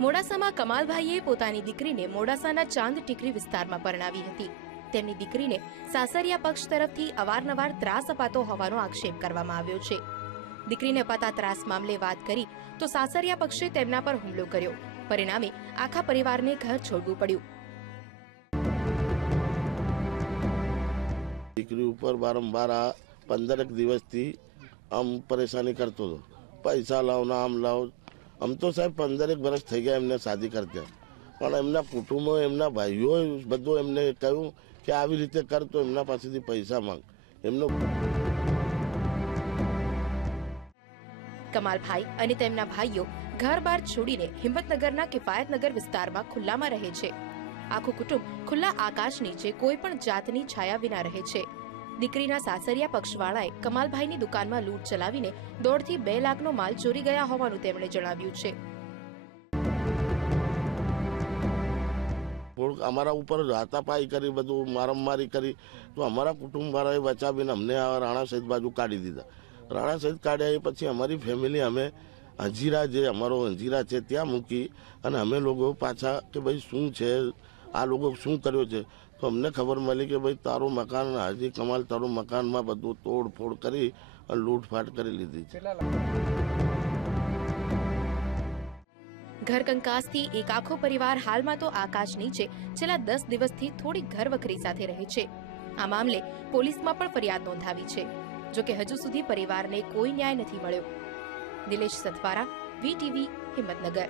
મોડાસામાં કમાલભાઈએ પોતાની દીકરીને મોડાસાના ચાંદ ટીકરી વિસ્તારમાં પરણાવી હતી. તેમની દીકરીને સાસરિયા પક્ષ તરફથી અવારનવાર ત્રાસ અપાતો હોવાનો આક્ષેપ કરવામાં આવ્યો છે. દીકરીને અપાતા ત્રાસ મામલે વાત કરી તો સાસરિયા પક્ષે તેમના પર હુમલો કર્યો. પરિણામે આખા પરિવારને ઘર છોડવું પડ્યું. દીકરી ઉપર વારંવાર આ પંદરક દિવસથી આમ પરેશાની કરતો હતો. પૈસા લાવ ના આમ લાવ આમ તો સાહેબ પંદરેક વર્ષ થઈ ગયા એમને શાદી કરતા. પણ એમના કુટુંબો, એમના ભાઈઓ બધું એમને કહ્યું કે આવી રીતે કર તો એમના પાસેથી પૈસા માંગ. એમનો કમાલભાઈ અને તેમના ભાઈઓ ઘર બાર છોડીને હિંમતનગરના કિફાયતનગર વિસ્તારમાં ખુલ્લામાં રહે છે. આખું કુટુંબ ખુલ્લા આકાશ નીચે કોઈ પણ જાતની છાયા વિના રહે છે. દીકરીના સાસરિયા પક્ષવાળાએ કમાલભાઈની દુકાનમાં લૂંટ ચલાવીને દોઢથી બે લાખનો માલ ચોરી ગયા હોવાનું તેમણે જણાવ્યું છે. અમારા ઉપર હાથાપાઈ કરી, બધું મારમારી કરી. તો અમારા કુટુંબવાળાએ બચાવીને અમને આ રાણા સહિત બાજુ કાઢી દીધા. રાણા સહિત કાઢ્યા એ પછી અમારી ફેમિલી અમે અંજીરા જે અમારો અંજીરા છે ત્યાં મૂકી અને અમે લોકો પાછા કે ભાઈ શું છે આ લોકો શું કર્યો છે? તો અમને ખબર મળી કે ભાઈ તારું મકાન હાજી કમાલ તારું મકાનમાં બધું તોડફોડ કરી અને લૂંટફાટ કરી લીધી છે. ઘર કંકાસથી એક આખો પરિવાર હાલમાં તો આકાશ નીચે છેલ્લા દસ દિવસથી થોડી ઘર વખરી સાથે રહે છે. આ મામલે પોલીસમાં પણ ફરિયાદ નોંધાવી છે. જો કે હજુ સુધી પરિવારને કોઈ ન્યાય નથી મળ્યો. નિલેશ સથવારા વીટીવી હિંમતનગર.